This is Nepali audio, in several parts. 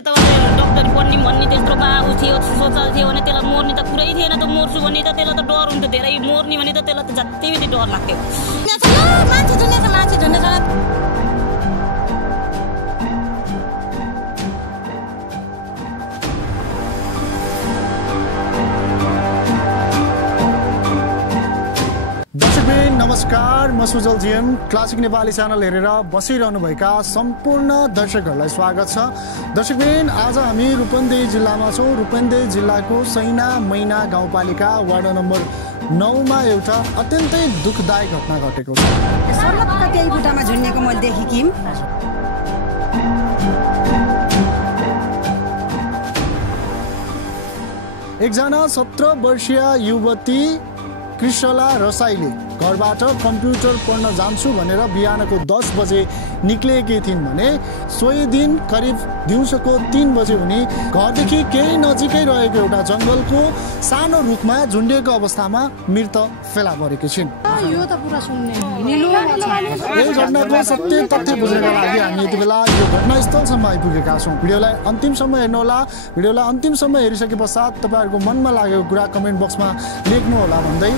डक्टर पढ्ने भन्ने त्यत्रो बाबु थियो सोचल थियो भने त्यसलाई मर्ने त कुरै थिएन त मर्छु भने त त्यसलाई त डर हुन्थ्यो धेरै मर्ने भने त त्यसलाई त जति पनि डर लाग्थ्यो नमस्कार म Sujal GM classic Nepali channel हेरेर बसिरहनुभएका सम्पूर्ण दर्शकहरूलाई स्वागत छ। दर्शकबिन आज हामी रूपन्देही जिल्लामा छौँ। रूपन्देही जिल्लाको सैना मैना गाउँपालिका वार्ड नम्बर 9 मा एउटा अत्यन्तै दुःखदायक घटना घटेको छ। त्यही बुटामा झुन्नेको मैले देखेकी एकजना 17 वर्षीय युवती कृष्णला रसाईले घरबाट कम्प्युटर पढ्न जान्छु भनेर बिहानको 10 बजे निक्लेकी थिइन् भने सोही दिन करिब दिउँसोको 3 बजे उनी घरदेखि केही नजिकै रहेको एउटा जङ्गलको सानो रुखमा झुन्डिएको अवस्थामा मृत फेला परेकी छिन्। यही घटनाको सत्य तथ्य बुझ्नका लागि हामी यति बेला यो घटनास्थलसम्म आइपुगेका छौँ। भिडियोलाई अन्तिमसम्म हेर्नुहोला। भिडियोलाई अन्तिमसम्म हेरिसके पश्चात तपाईँहरूको मनमा लागेको कुरा कमेन्ट बक्समा लेख्नुहोला भन्दै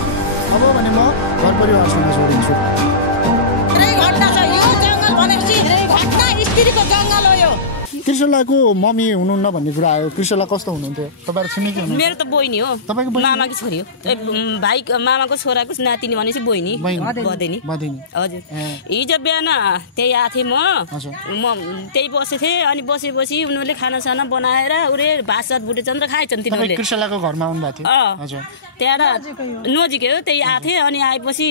अब भने म घर परिवारसँग जोडिन्छु। कृष्णलाको मम्मी हुनुहुन्न भन्ने कुरा आयो। कृष्णला कस्तो हुनुहुन्थ्यो? तपाईहरु छिमेकी हुनुहुन्छ? मेरो त बहिनी हो, मामाकी छोरी हो। भाइ मामाको छोराको नातिनी भनेपछि बहिनी बदेनी। हजुर हिजो बिहान त्यही आथे म त्यही बसे थिए अनि बसेपछि उनीहरूले खानासाना बनाएर उरे भात सात भुटे चन्द्र खाएछन् तिनीहरूले। कृष्णलाको घरमा आउनु भएको थियो? हजुर त्यहाँ नजिकै हो। त्यही आथे अनि आएपछि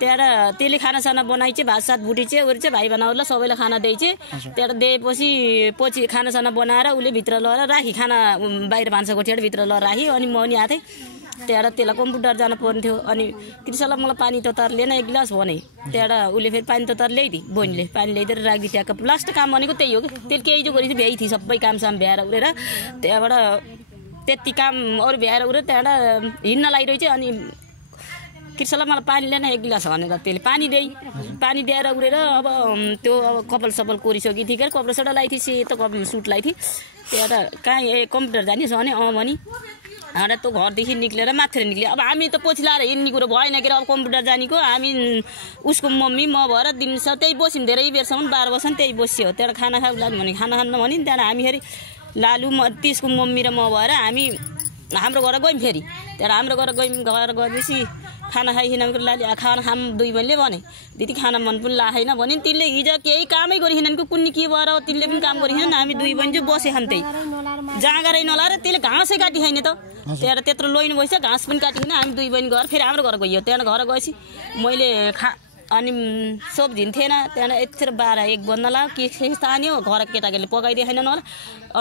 त्यहाँ त्यसले खानासाना बनाइचे भात सात भुटी चाहिँ उरी चाहिँ भाइ बनाउला सबैलाई खाना दिएछे। त्यहाँ दिएपछि पछि खानासाना बनाएर उसले भित्र लगेर राखी खाना बाहिर भान्सा कोठीबाट भित्र लगेर राखी अनि म नि आथे। त्यहाँ त्यसलाई कम्प्युटर जानु पर्ने थियो अनि कृष्णलाई मलाई पानी ततार लिएन एक गिलास भने त्यहाँ उसले फेरि पानी ततार ल्याइदिए। बहिनीले पानी ल्याइदिएर राखिदिए। त्यहाँ लास्ट काम भनेको त्यही हो कि त्यसले केही जो गरेको भ्याइ थियो सबै कामसाम भ्याएर उडेर त्यहाँबाट त्यति काम अरू भ्याएर उडेर त्यहाँबाट हिँड्न लागिरहेछ। अनि कृष्णलाई मलाई पानी ल्याएन एक गिलास भनेर त्यसले पानी पानी दिएर उडेर अब त्यो अब कपाल सपाल कोरिसकी थिएँ क्या कपडा सडा लगाइ थिएँ सेतो कपाल सुट लगाइ थिएँ। त्यहाँ कहीँ कम्प्युटर जाने भने भने हाडा त्यो घरदेखि निक्लेर माथि निक्ल्यो। अब हामी त पछि लाएर हिँड्ने कुरो भएन के अब कम्प्युटर जानेको हामी उसको मम्मी म भएर दिनसम्म त्यही बस्यौँ धेरै बेरसम्म 12 वर्ष त्यही बस्यो। त्यहाँ खाना खाऊ लाग्यो भने खाना खान्न भने त्यहाँ हामी फेरि लालु म त्यसको मम्मी र म भएर हामी हाम्रो घर गयौँ। फेरि त्यहाँ हाम्रो घर गएपछि खाना खाइकन लाली खाना खाम दुई बहिनीले भने दिदी खाना मन पनि लागेन भने तिनले हिजो केही कामै गरिएनन् कुन्नी के भएर तिनले पनि काम गरिएनन्। हामी दुई बहिनी चाहिँ बसे खान त्यही जाँगरै नलाएर त्यसले घाँसै काटी खाइन त त्यहाँ त्यत्रो लोइन भइसक्यो घाँस पनि काटिकन हामी दुई बहिनी गएर फेरि हाम्रो घर गयो। त्यहाँ घर गएपछि मैले अनि सब्जी थिएन त्यहाँ यत्रो 12-1 बज्न लाग्यो के तान्यो घर केटाकेटीले पकाइदिए छैन होला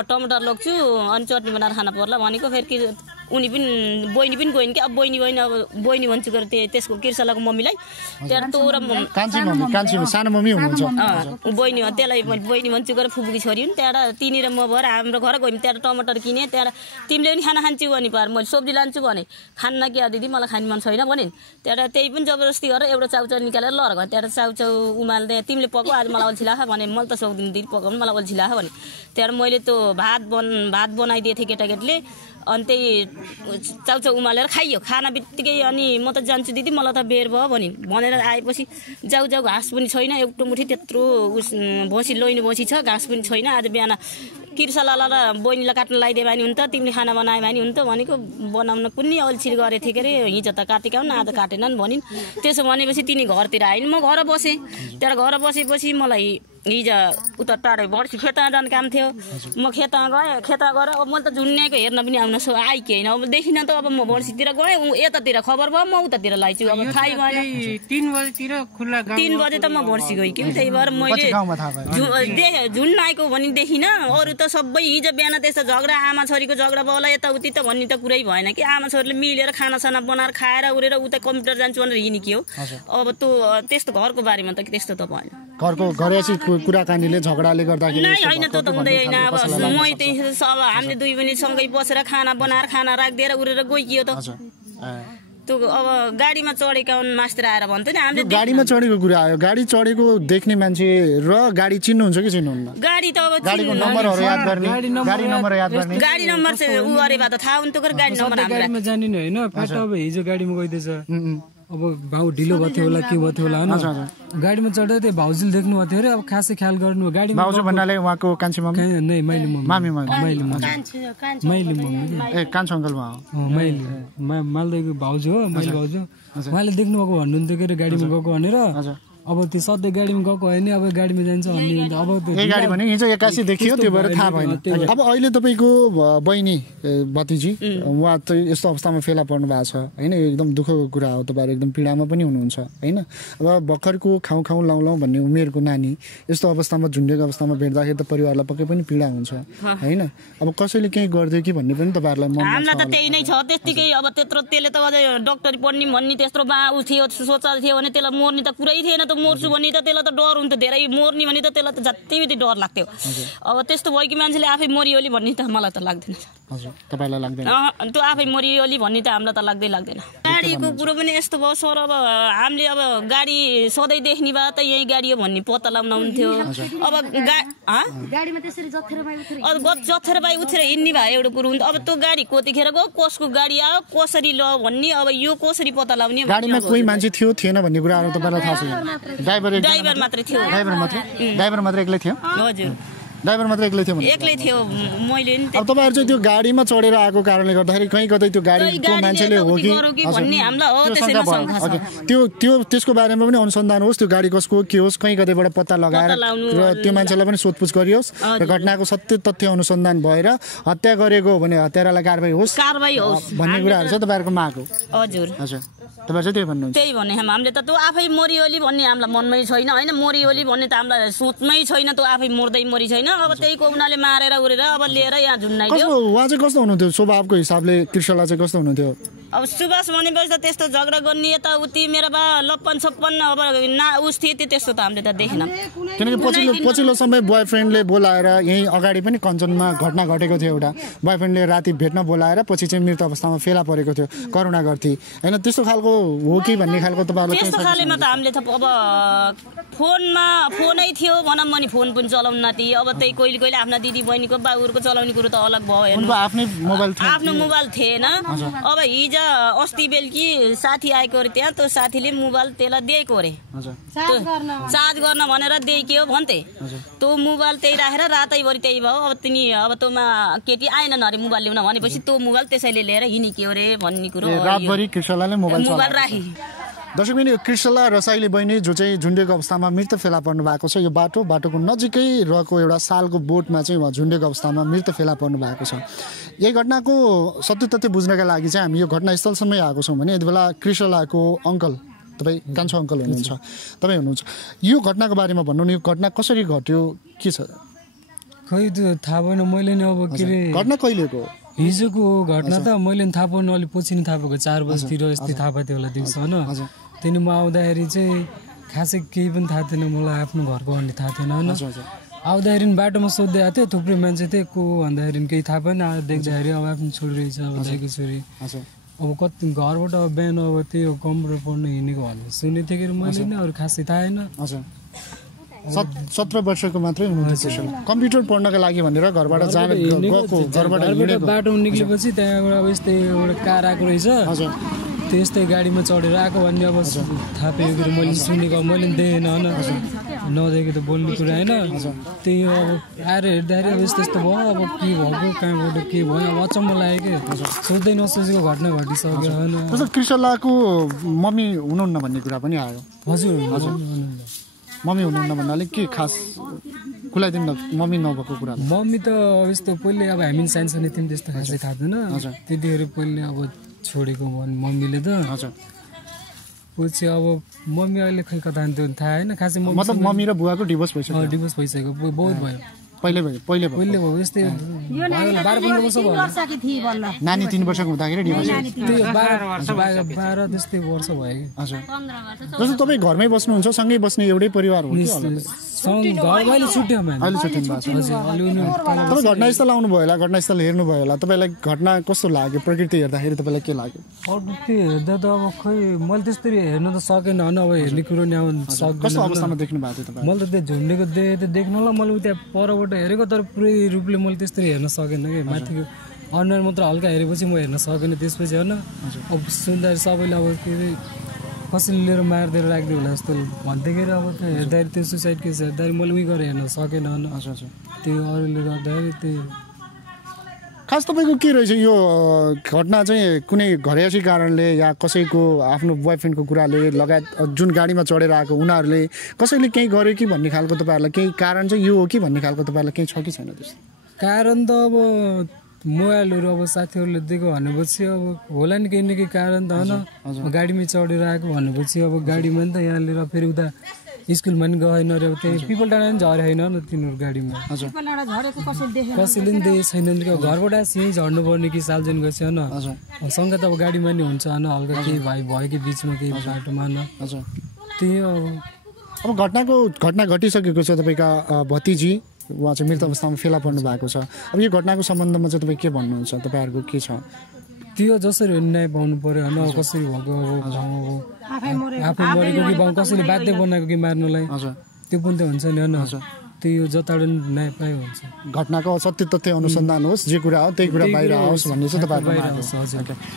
टमाटर लग्छु अनि चटनी बनाएर खान पर्ला भनेको फेरि उनी पनि बहिनी पनि गइन् कि अब बहिनी अब बहिनी भन्छु गरेर त्यसको कृष्णलाको मम्मीलाई त्यहाँ तँ र सानो मम्मी हुनुहुन्छ बहिनी त्यसलाई बहिनी भन्छु गरेर फुपूकी छोरी हुन्। त्यहाँ तिनी र म भएर हाम्रो घर गयौँ। त्यहाँ टमाटर किने त्यहाँ तिमीले पनि खाना खान्छौ भने पार मैले सब्जी लान्छु भने खान्न कि दिदी मलाई खाने मन छैन भने त्यहाँ त्यही पनि जबरजस्ती गरेर एउटा चाउचाउ निकालेर लर घर त्यहाँ चाउचाउ उमाल्दै तिमीले पकाऊ आज मलाई अल्छी लाग्छ भने मैले त सक्दिनँ दिदी पकाउनु मलाई अल्छी लाग्छ भने त्यहाँ मैले त्यो भात बनाइदिएको थिएँ केटाकेटीले अनि त्यही चाउचाउ उमालेर खाइयो। खाना बित्तिकै अनि म त जान्छु दिदी मलाई त बेर भयो भनेर आएपछि जाउ घाँस पनि छैन एउटा मुठी त्यत्रो भैँसी लोइनु भैँसी छ घाँस पनि छैन। आज बिहान कृष्णलालाई र बहिनीलाई काट्न लगाइदिए भने हुन्छ तिमीले खाना बनायो भने हुन्छ भनेको बनाउन कुनै अल्छी गरेको थिएँ के अरे हिजो त काटेका हुन् आज काटेनन् भनिन्। त्यसो भनेपछि तिनी घरतिर आइन् म घर बसेँ। त्यहाँ घर बसेपछि मलाई हिजो उता टाढो बढ्छु खेतमा जाने काम थियो म खेतमा गएँ। खेतमा गएर अब मैले त झुन्नेको हेर्न पनि आउन आइ कि होइन अब देखिनँ त अब म बर्सीतिर गएँ यतातिर खबर भयो म उतातिर लाइछु अब थाहै भएन। 3 बजेतिर खुल्ला 3 बजे त म बर्सी गएँ कि त्यही भएर मैले झुन्न आएको भने देखिनँ। अरू त सबै हिजो बिहान त्यस्तो झगडा आमा छोरीको झगडा भयो होला यताउति त भन्ने त कुरै भएन कि आमा छोरीले मिलेर खानासाना बनाएर खाएर उडेर उता कम्प्युटर जान्छु भनेर हिँड्ने के हो। अब त्यो त्यस्तो घरको बारेमा त त्यस्तो त भएन। घरको घरेसी कुराकानीले झगडाले गर्दाखेरि होइन त हुँदै होइन। अब म त्यही सब हामीले दुई बहिनी सँगै बसेर खाना बनाएर खाना राखिदिएर उडेर गइकियो त त्यो अब गाडीमा चढेका हुन् मास्टर आएर भन्थ्यो नि हामीले गाडीमा चढेको कुरा आयो गाडी चढेको देख्ने मान्छे र गाडी चिन्नुहुन्छ कि चिन्नुहुन्न गाडी त अब गाडीको नम्बरहरु याद गर्ने गाडी नम्बर याद गर्ने गाडी नम्बर चाहिँ उ गरेबा त थाहा हुन्थ्यो के गाडी नम्बर हाम्रो गाडीमा जाने नि हैन फाटा अब हिजो गाडीमा गइदैछ अब भाउ ढिलो भयो होला के भयो होला हैन गाडीमा चढ्दा त्यो भाउजूले देख्नु भयो थियो रे अब खासै ख्याल गर्नु गाडीमा भाउजू भन्नाले उहाँको कान्छी मम्मी नै मैले मामी ए कान्छो अंकल मा हो मैले मालदैको भाउजू हो मैले भाउजू उहाँले देख्नु भएको भन्नुहुन्थ्यो के गाडीमा गएको भनेर अब त्यो सधैँ गाडीमा गएको होइन अब गाडीमा जान्छ भन्ने अब यो गाडी भने हिजो 81 देखियो त्यो भएर थाहा भएन अब अहिले तपाईको बहिनी भतिजी उहाँ चाहिँ यस्तो अवस्थामा फेला पर्नु भएको छ हैन एकदम दुःखको कुरा हो तपाईहरु एकदम पीडामा पनि हुनुहुन्छ हैन अब भर्खरको खाउ खाउ लाउ लाउ भन्ने उमेरको नानी यस्तो अवस्थामा झुन्डेको अवस्थामा भेट्दाखेरि त परिवारलाई पक्कै पनि पीडा हुन्छ हैन अब कसैले केही गर्दै कि भन्ने पनि तपाईहरुलाई मनमा छ हामीलाई त त्यही नै छ त्यतिकै अब त्यत्रो त्यसले त अझै डाक्टरी पढ्ने भन्ने त्यत्रो बा उ थियो सोचल थियो भने त्यसलाई मर्ने त कुरै थिएन त मर्छु भने त त्यसलाई त डर हुन्थ्यो धेरै मर्ने भने त त्यसलाई त जतिबिति डर लाग्थ्यो अब त्यस्तो भयो कि मान्छेले आफै मरियोली भन्ने त मलाई त लाग्दैन हजुर तपाईलाई लाग्दैन त्यो आफै मरियोली भन्ने त हामीलाई त लाग्दैन गाडीको कुरो पनि यस्तो भयो सर अब हामीले अब गाडी सधैँ देख्ने भए त यही गाडी हो भन्ने पत्ता लगाउन हुन्थ्यो अब गाडीमा त्यसरी जथेर बाई उठेर हिँड्ने भए एउटा कुरो हुन्थ्यो अब त्यो गाडी कतिखेर गयो कसको गाडी आयो कसरी ल भन्ने अब यो कसरी पत्ता लगाउने गाडीमा कोही मान्छे थियो थिएन भन्ने कुराहरु तपाईलाई थाहा छ ड्राइभर मात्रै थियो ड्राइभर मात्रै एक्लै थियो हजुर ड्राइभर मात्रै एक्लै थियो एक्लै थियो मैले नि अब तपाईहरु चाहिँ त्यो गाडीमा चढेर आएको कारणले गर्दाखेरि कहीं कतै त्यो गाडीको मान्छेले हो कि भन्ने हामीलाई हो त्यसैले त्यो त्यसको बारेमा पनि अनुसन्धान होस् त्यो गाडी कसको के होस् कहीं कतैबाट पत्ता लगाएर र त्यो मान्छेलाई पनि सोधपुछ गरियोस् र घटनाको सत्य तथ्य अनुसन्धान भएर हत्या गरेको भने हत्यारालाई कारबाही होस् भन्ने कुराहरु छ तपाईहरुको माग हो हजुर तपाईहरु चाहिँ त्यही भन्नुहुन्छ त्यही भने हामीले त त्यो आफै मरियोली भन्ने हामीलाई मनमै छैन हैन मरियोली भन्ने त हामीलाई सोचमै छैन त्यो आफै मर्दै मरि छैन अब त्यहीको उनाले मारेर उरेर अब लिएर यहाँ झुन्नाइदियो कस्तो उहाँ चाहिँ कस्तो हुनुहुन्थ्यो स्वभावको हिसाबले कृष्णला चाहिँ कस्तो हुनुहुन्थ्यो अब सुभाष भनेपछि त त्यस्तो झगडा गर्ने यता उति मेरो बा लप्पन छप्पन अब ना उस थियो त्यस्तो त हामीले त देखेन किनकि पछिल्लो समय बोयफ्रेन्डले बोलाएर यही अगाडि पनि कञ्चनमा घटना घटेको थियो एउटा बोयफ्रेन्डले राति भेट्न बोलाएर पछि चाहिँ मृत अवस्थामा फेला परेको थियो करुणा गर्थी हैन त्यस्तो खालको हो कि भन्ने खालको तपाईहरुले त्यस्तो खालेमा त हामीले त अब फोनै थियो भनौँ भने फोन पनि चलाउन नाति अब त्यही कहिले आफ्ना दिदी बहिनीको बाबुहरूको चलाउने कुरो त अलग भयो उनको आफ्नै मोबाइल थियो आफ्नो मोबाइल थिएन अब हिजो अस्ति बेलुकी साथी आएको अरे त्यहाँ त्यो साथीले मोबाइल त्यसलाई दिएको अरे चार्ज गर्न भनेर दिएको भन्थे त्यो मोबाइल त्यही राखेर रातैभरि त्यही भयो अब तिनी अब तँमा केटी आएनन् अरे मोबाइल ल्याउन भनेपछि त्यो मोबाइल त्यसैले लिएर हिँडेको अरे भन्ने कुरो रातभरि कृष्णलाले मोबाइल राखी दर्शकबिन कृष्णला रसाइली बहिनी जो चाहिँ झुन्डेको अवस्थामा मृत फेला पर्नु भएको छ यो बाटोको नजिकै रहेको एउटा सालको बोटमा चाहिँ उहाँ झुन्डेको अवस्थामा मृत फेला पर्नु भएको छ यही घटनाको सत्य तथ्य बुझ्नका लागि चाहिँ हामी यो घटनास्थलसम्मै आएको छौँ भने यति बेला कृष्णलाको अङ्कल तपाईँ कान्छो अङ्कल हुनुहुन्छ तपाईँ हुनुहुन्छ यो घटनाको बारेमा भन्नु नि यो घटना कसरी घट्यो के छ खै त्यो थाहा भएन मैले नि अब के रे घटना कहिलेको हिजोको घटना त मैले नि थाहा पाउनु अलिक पछि नि थाहा पाएको 4 बजीतिर यस्तै थाहा पाएको होला दिउँसो होइन त्यहाँदेखि म आउँदाखेरि चाहिँ खासै केही पनि थाहा थिएन मलाई आफ्नो घरको भन्ने थाहा थिएन होइन आउँदाखेरि बाटोमा सोध्दै आएको थियो थुप्रै मान्छे थियो को भन्दाखेरि केही थाहा पनि देख्दाखेरि अब आफ्नो छोरी रहेछ अब दाइको छोरी अब कति घरबाट अब बिहान अब त्यो कम्प्युटर पढ्न हिँडेको भन्ने सुनेको थियो कि मैले नि अरू खासै थाहा होइन 17 वर्षको मात्रै हुनुहुन्छ कम्प्युटर पढ्नका लागि भनेर घरबाट गएको बाटोमा निक्लेपछि त्यहाँबाट अब यस्तै एउटा कार आएको रहेछ त्यस्तै गाडीमा चढेर आएको भन्ने अब थाहा पाएको कुरो मैले सुनेको मैले पनि देखेन होइन नदेखेको त बोल्ने कुरा होइन त्यही अब आएर हेर्दाखेरि अब यस्तो यस्तो भयो अब के भएको कहाँबाट के भयो अब अचम्म लाग्यो कि सोच्दै नसोचेको घटना घटिसक्यो होइन कृष्णलाको मम्मी हुनुहुन्न भन्ने कुरा पनि आयो हजुर मम्मी हुनुहुन्न भन्नाले के खास खुलाइदिनु न मम्मी नभएको कुरा मम्मी त यस्तो पहिले अब हामी सानसानो थियौँ त्यस्तो खासै थाहा थिएन त्यतिखेर पहिले अब छोडेको मम्मीले त पछि अब मम्मी अहिले खै कता थाहा होइन खासै मतलब मम्मी र बुवाको डिभोर्स भइसक्यो बहुत भयो पहिले भयो यस्तै 12-15 वर्ष भयो नानी 3 वर्षको हुँदाखेरि डिभोर्स 12 त्यस्तै वर्ष भयो कि हजुर जस्तो तपाईँ घरमै बस्नुहुन्छ सँगै बस्ने एउटै परिवार हो घरमा छुट्यो अहिले छुट्टिनु भएको छ हजुर अलि उनी तपाईँ घटनास्थल आउनुभयो होला घटनास्थल हेर्नुभयो होला तपाईँलाई घटना कस्तो लाग्यो प्रकृति हेर्दाखेरि तपाईँलाई के लाग्यो प्रकृति हेर्दा त अब खै मैले त्यसरी हेर्न त सकेन होइन अब हेर्ने कुरो नि अब सक्दैन कस्तो अवस्थामा देख्नु भएको थियो तपाईँ मैले त त्यो झुन्डेको देख्नुलाई मैले त्यहाँ परबाट हेरेको तर पुरै रूपले मैले त्यसरी हेर्न सकेन कि माथिको अनुहार मात्र हल्का हेरेपछि म हेर्न सकेन त्यसपछि होइन अब सुन्दाखेरि सबैले अब के अरे कसैले लिएर मारिदिएर राखिदियो होला जस्तो भन्दाखेरि अब त्यो हेर्दाखेरि त्यो सुसाइड केस हेर्दाखेरि मैले उयो गरेर हेर्न सकेन होइन त्यो अरूले गर्दाखेरि त्यो खास तपाईँको के रहेछ यो घटना चाहिँ कुनै घरेसी कारणले या कसैको आफ्नो बोयफ्रेन्डको कुराले लगायत जुन गाडीमा चढेर आएको उनीहरूले कसैले केही गर्यो कि भन्ने खालको तपाईँहरूलाई केही कारण चाहिँ यो हो कि भन्ने खालको तपाईँहरूलाई केही छ कि छैन त्यस्तो कारण त अब मोबाइलहरू अब साथीहरूले दिएको भनेपछि अब होला नि केही न केही कारण त होइन गाडीमै चढेर आएको भनेपछि अब गाडीमा नि त यहाँ लिएर फेरि उता स्कुलमा नि गएन र त्यही पिपल डाँडा पनि झरे होइन तिनीहरू गाडीमा कसैले नि देखेको छैन कि घरबाट यहीँ झर्नु पर्ने कि सालजन गएपछि होइन सँगै त अब गाडीमा नि हुन्छ होइन हल्का केही भयो कि बिचमा केही बाटोमा होइन त्यही अब घटना घटिसकेको छ तपाईँका भतिजी उहाँ चाहिँ मृत अवस्थामा फेला पर्नु भएको छ अब यो घटनाको सम्बन्धमा चाहिँ तपाईँ के भन्नुहुन्छ तपाईँहरूको के छ त्यो जसरी न्याय पाउनु पर्यो होइन कसरी भएको अब आफै मरेको कि कसैले बाध्य बनाएको कि मार्नलाई त्यो पनि त हुन्छ नि होइन त्यो जताबाट न्याय पायो हुन्छ घटनाको सत्य तथ्य अनुसन्धान होस् जे कुरा हो त्यही कुरा बाहिर आओस् भन्ने चाहिँ तपाईँहरूको हजुर